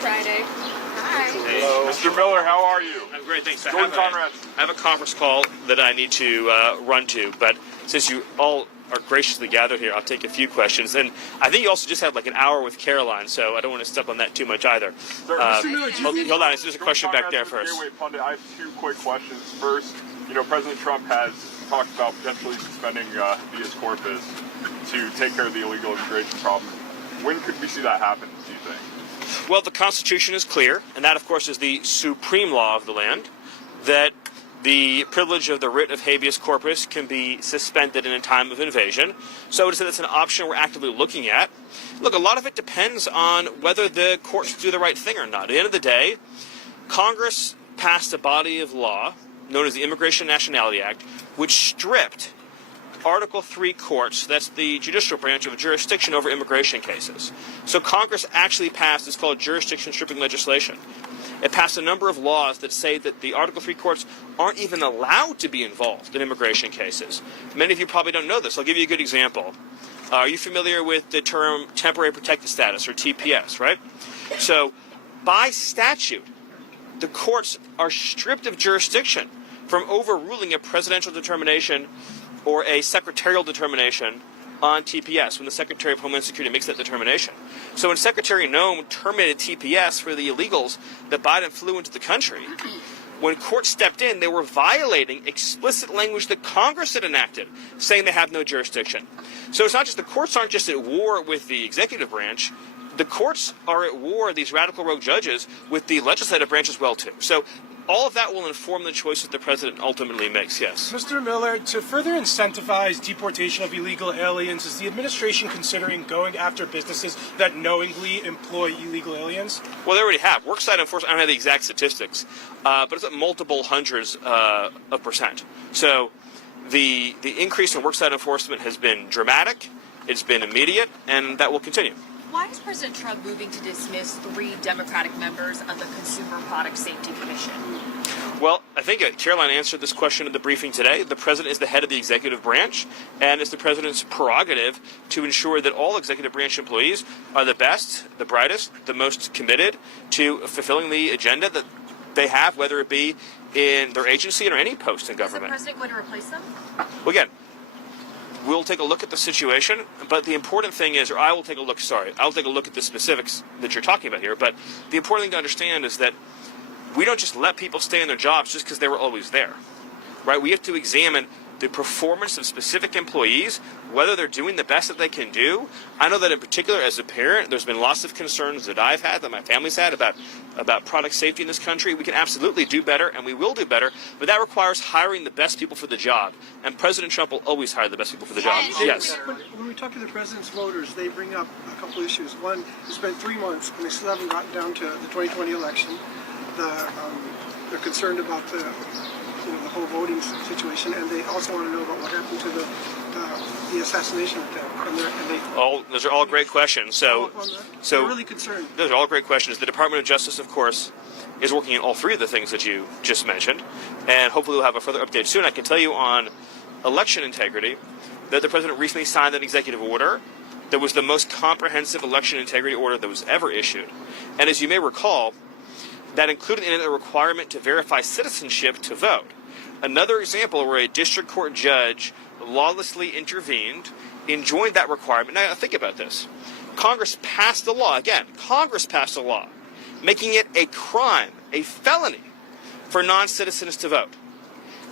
Friday. Hi. Hey. Mr. Miller, how are you? I'm great, thanks. I have a conference call that I need to run to, but since you all are graciously gathered here, I'll take a few questions. And I think you also just had like an hour with Caroline, so I don't want to step on that too much either. Mr. Miller, hold on, there's a question back there first. Wait, Pundit, I have two quick questions. First, President Trump has talked about potentially suspending habeas corpus to take care of the illegal immigration problem. When could we see that happen, do you think? Well, the Constitution is clear, and that, of course, is the supreme law of the land, that the privilege of the writ of habeas corpus can be suspended in a time of invasion. So I would say that's an option we're actively looking at. Look, a lot of it depends on whether the courts do the right thing or not. At the end of the day, Congress passed a body of law known as the Immigration and Nationality Act, which stripped Article III courts, that's the judicial branch, of jurisdiction over immigration cases. So Congress actually passed, it's called jurisdiction stripping legislation. It passed a number of laws that say that the Article III courts aren't even allowed to be involved in immigration cases. Many of you probably don't know this. I'll give you a good example. Are you familiar with the term temporary protected status, or TPS, right? So by statute, the courts are stripped of jurisdiction from overruling a presidential determination or a secretarial determination on TPS when the Secretary of Homeland Security makes that determination. So when Secretary Noem terminated TPS for the illegals that Biden flew into the country, when courts stepped in, they were violating explicit language that Congress had enacted, saying they have no jurisdiction. So it's not just the courts aren't just at war with the executive branch. The courts are at war, these radical rogue judges, with the legislative branch as well, too. So all of that will inform the choices the president ultimately makes, yes. Mr. Miller, to further incentivize deportation of illegal aliens, is the administration considering going after businesses that knowingly employ illegal aliens? Well, they already have. Worksite enforcement, I don't have the exact statistics, but it's at multiple hundreds of percent. So the increase in worksite enforcement has been dramatic, it's been immediate, and that will continue. Why is President Trump moving to dismiss 3 Democratic members of the Consumer Product Safety Commission? Well, I think Caroline answered this question in the briefing today. The president is the head of the executive branch, and it's the president's prerogative to ensure that all executive branch employees are the best, the brightest, the most committed to fulfilling the agenda that they have, whether it be in their agency or any post in government. Is the president going to replace them? Well, again, we'll take a look at the situation, but the important thing is, I'll take a look at the specifics that you're talking about here, but the important thing to understand is that we don't just let people stay in their jobs just because they were always there, right? We have to examine the performance of specific employees, whether they're doing the best that they can do. I know that in particular, as a parent, there's been lots of concerns that I've had, that my family's had about product safety in this country. We can absolutely do better, and we will do better, but that requires hiring the best people for the job. And President Trump will always hire the best people for the job. Yes. When we talk to the president's voters, they bring up a couple issues. One, it's been 3 months, and they still haven't gotten down to the 2020 election. They're concerned about the whole voting situation, and they also want to know about what happened to the assassination attempt. Those are all great questions. So they're really concerned. Those are all great questions. The Department of Justice, of course, is working on all 3 of the things that you just mentioned, and hopefully we'll have a further update soon. I can tell you on election integrity that the president recently signed an executive order that was the most comprehensive election integrity order that was ever issued. And as you may recall, that included in it a requirement to verify citizenship to vote. Another example where a district court judge lawlessly intervened, enjoined that requirement. Now, think about this. Congress passed a law, making it a crime, a felony, for non-citizens to vote.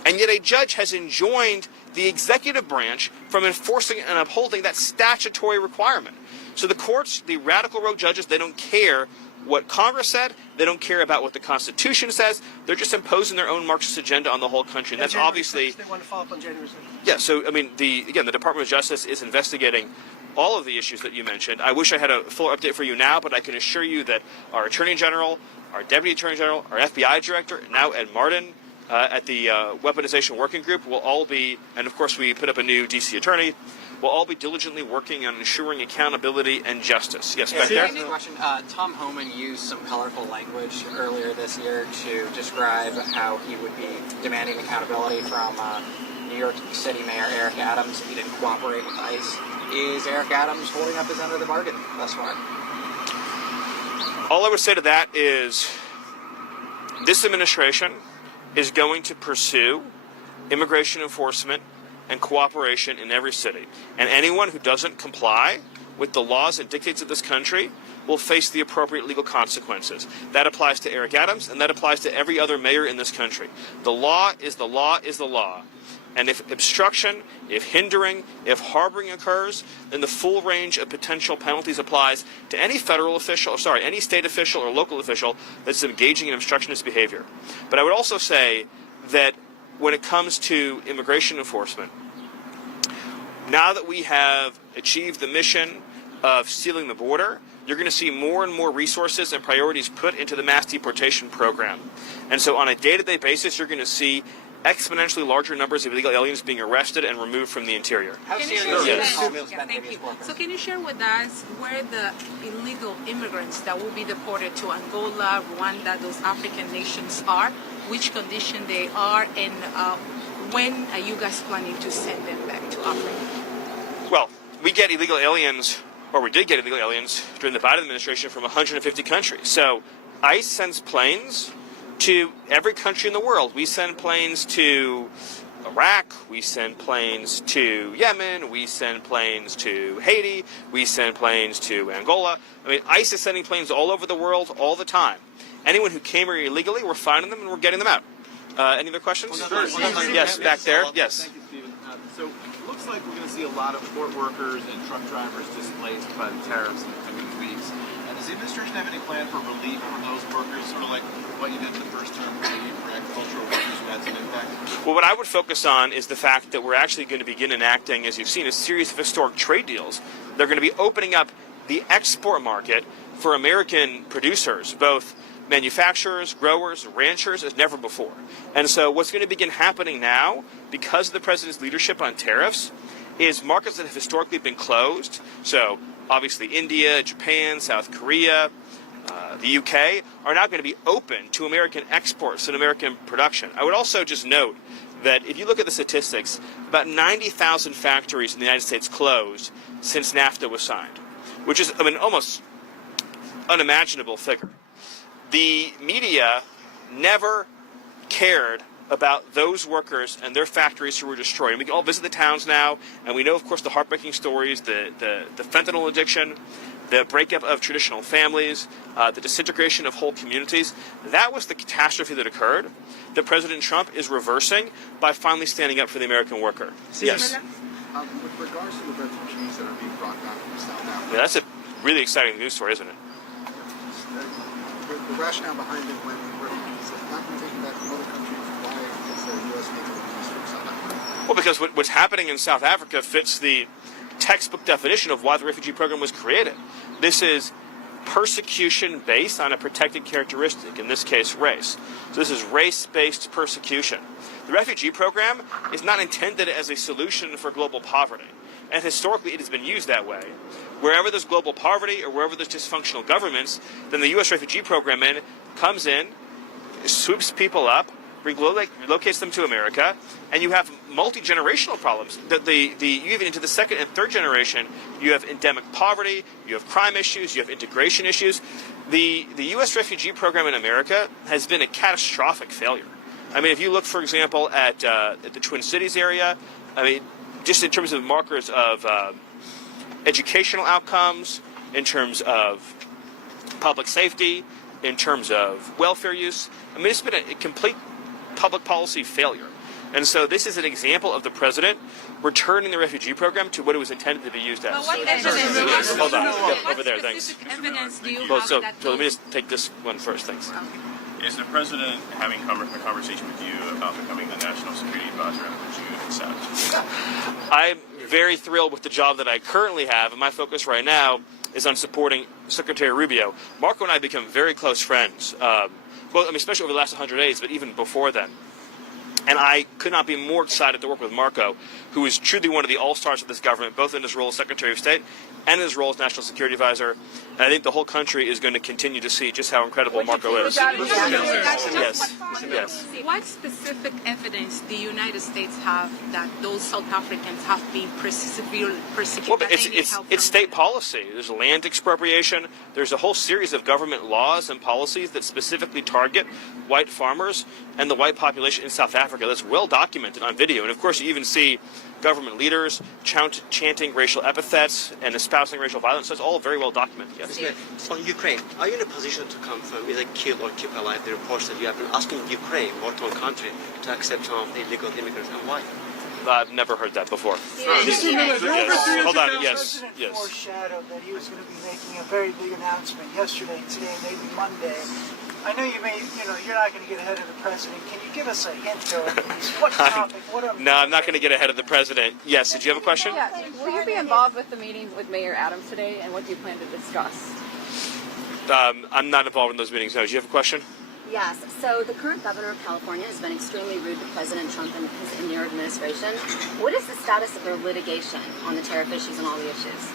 And yet a judge has enjoined the executive branch from enforcing and upholding that statutory requirement. So the courts, the radical rogue judges, they don't care what Congress said. They don't care about what the Constitution says. They're just imposing their own Marxist agenda on the whole country. And that's obviously... They want to follow up on January 6th. Yeah, so, I mean, the Department of Justice is investigating all of the issues that you mentioned. I wish I had a fuller update for you now, but I can assure you that our Attorney General, our Deputy Attorney General, our FBI Director, now Ed Martin, at the Weaponization Working Group will all be, and of course we put up a new D.C. attorney, will all be diligently working on ensuring accountability and justice. Yes, back there? Question. Tom Homan used some colorful language earlier this year to describe how he would be demanding accountability from New York City Mayor Eric Adams if he didn't cooperate with ICE. Is Eric Adams holding up his end of the bargain thus far? All I would say to that is this administration is going to pursue immigration enforcement and cooperation in every city. And anyone who doesn't comply with the laws and dictates of this country will face the appropriate legal consequences. That applies to Eric Adams, and that applies to every other mayor in this country. The law is the law is the law. And if obstruction, if hindering, if harboring occurs, then the full range of potential penalties applies to any federal official, any state official or local official that's engaging in obstructionist behavior. But I would also say that when it comes to immigration enforcement, now that we have achieved the mission of sealing the border, you're going to see more and more resources and priorities put into the mass deportation program. And so on a day-to-day basis, you're going to see exponentially larger numbers of illegal aliens being arrested and removed from the interior. How Can you serious share is with the us- movement Thank habeas you. corpus? So can you share with us where the illegal immigrants that will be deported to Angola, Rwanda, those African nations are, which condition they are, and when are you guys planning to send them back to Africa? Well, we get illegal aliens, or we did get illegal aliens during the Biden administration from 150 countries. So ICE sends planes to every country in the world. We send planes to Iraq, we send planes to Yemen, we send planes to Haiti, we send planes to Angola. I mean, ICE is sending planes all over the world all the time. Anyone who came here illegally, we're finding them and we're getting them out. Any other questions? Yes, back there. Yes. Thank you, Stephen. So it looks like we're going to see a lot of port workers and truck drivers displaced by the tariffs in the coming weeks. And does the administration have any plan for relief for those workers, sort of like what you did in the first term for agricultural workers who had some impact? Well, what I would focus on is the fact that we're actually going to begin enacting, as you've seen, a series of historic trade deals. They're going to be opening up the export market for American producers, both manufacturers, growers, ranchers, as never before. And so what's going to begin happening now, because of the president's leadership on tariffs, is markets that have historically been closed, so obviously India, Japan, South Korea, the UK, are now going to be open to American exports and American production. I would also just note that if you look at the statistics, about 90,000 factories in the United States closed since NAFTA was signed, which is, almost unimaginable figure. The media never cared about those workers and their factories who were destroyed. And we can all visit the towns now, and we know, of course, the heartbreaking stories, the fentanyl addiction, the breakup of traditional families, the disintegration of whole communities. That was the catastrophe that occurred that President Trump is reversing by finally standing up for the American worker. Yes. With regards to the refugees that are being brought back from South Africa, Yeah, that's a really exciting news story, isn't it? the rationale behind it when refugees have not been taken back from other countries, why is the U.S. taking refugees from South Africa? Well, because what's happening in South Africa fits the textbook definition of why the refugee program was created. This is persecution based on a protected characteristic, in this case, race. So this is race-based persecution. The refugee program is not intended as a solution for global poverty, and historically it has been used that way. Wherever there's global poverty or wherever there's dysfunctional governments, then the U.S. refugee program comes in, swoops people up, relocates them to America, and you have multi-generational problems. Even into the second and third generation, you have endemic poverty, you have crime issues, you have integration issues. The U.S. refugee program in America has been a catastrophic failure. I mean, if you look, for example, at the Twin Cities area, I mean, just in terms of markers of educational outcomes, in terms of public safety, in terms of welfare use, I mean, it's been a complete public policy failure. And so this is an example of the president returning the refugee program to what it was intended to be used as. But what evidence do you have? Hold on. What Over there, thanks. specific evidence do you Well, have so that let me those- just take this one first, thanks. Is the president having a conversation with you about becoming the national security advisor after June and South? I'm very thrilled with the job that I currently have, and my focus right now is on supporting Secretary Rubio. Marco and I become very close friends, especially over the last 100 days, but even before then. And I could not be more excited to work with Marco, who is truly one of the all-stars of this government, both in his role as Secretary of State and in his role as National Security Advisor. And I think the whole country is going to continue to see just how incredible Marco is. Yes. Yes. What specific evidence the United States have that those South Africans have been severely persecuted? Well, it's state policy. There's land expropriation. There's a whole series of government laws and policies that specifically target white farmers and the white population in South Africa. That's well documented on video. And of course, you even see government leaders chanting racial epithets and espousing racial violence. That's all very well documented. Yes. On Ukraine, are you in a position to confirm either kill or keep alive the reports that you have been asking Ukraine, war-torn country, to accept some of the illegal immigrants, and why? I've never heard that before. Yes. Hold on. Yes. President foreshadowed that he was going to be making a very big announcement yesterday, today, maybe Monday. I know you're not going to get ahead of the president. Can you give us a hint, though, at least? What topic? No, I'm not going to get ahead of the president. Yes. Did you have a question? Yeah. Will you be involved with the meeting with Mayor Adams today, and what do you plan to discuss? I'm not involved in those meetings. No. Do you have a question? Yes. So the current governor of California has been extremely rude to President Trump and your administration. What is the status of the litigation on the tariff issues and all the issues?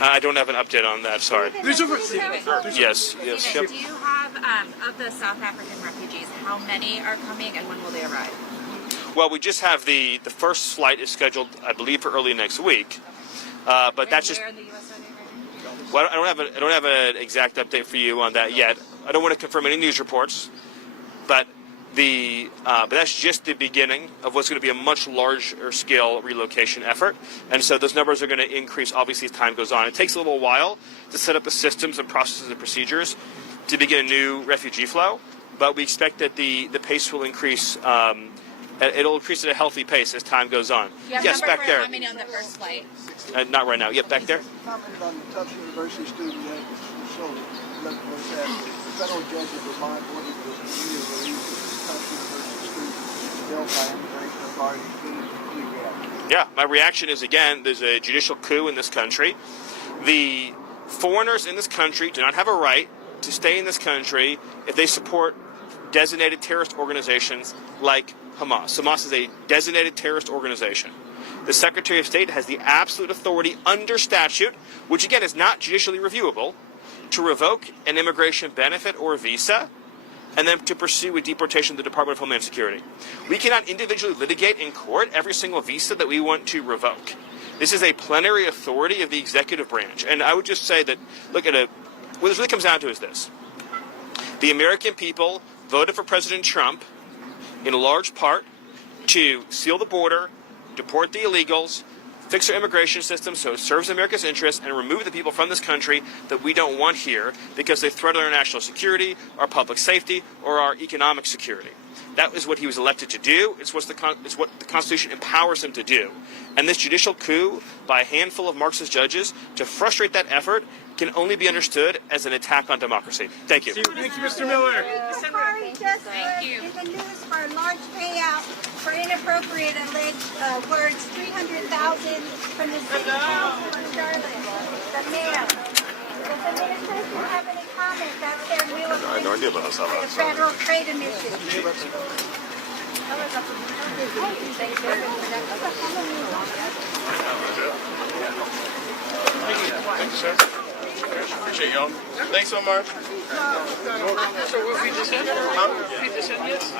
I don't have an update on that. Sorry. Yes. Yes. Yep. Do you have, of the South African refugees, how many are coming and when will they arrive? Well, we just have the first flight is scheduled, I believe, for early next week. But that's just. Where in the U.S. are they arriving? Well, I don't have an exact update for you on that yet. I don't want to confirm any news reports, but that's just the beginning of what's going to be a much larger scale relocation effort. And so those numbers are going to increase, obviously, as time goes on. It takes a little while to set up the systems and processes and procedures to begin a new refugee flow, but we expect that the pace will increase. It'll increase at a healthy pace as time goes on. Yes, back there. How many on the first flight? Not right now. Yep, back there. Commented on the Tufts University student that sold the federal judges remind what it was a year released of Tufts University students billed by immigration authorities. Yeah, my reaction is, again, there's a judicial coup in this country. The foreigners in this country do not have a right to stay in this country if they support designated terrorist organizations like Hamas. Hamas is a designated terrorist organization. The Secretary of State has the absolute authority under statute, which again is not judicially reviewable, to revoke an immigration benefit or visa and then to pursue a deportation to the Department of Homeland Security. We cannot individually litigate in court every single visa that we want to revoke. This is a plenary authority of the executive branch. And I would just say that, what this really comes down to is this. The American people voted for President Trump in large part to seal the border, deport the illegals, fix our immigration system so it serves America's interests, and remove the people from this country that we don't want here because they threaten our national security, our public safety, or our economic security. That is what he was elected to do. It's what the Constitution empowers him to do. And this judicial coup by a handful of Marxist judges to frustrate that effort can only be understood as an attack on democracy. Thank you. Thank you, Mr. Miller. Thank you. In the news for a large payout for inappropriate alleged words, $300,000 from the city council of Charlotte, the mayor. Does the administration have any comments out there in lieu of the federal trade initiative? Thank you, sir. Appreciate y'all. Thanks so much. So what we just said? Huh? We just said yes?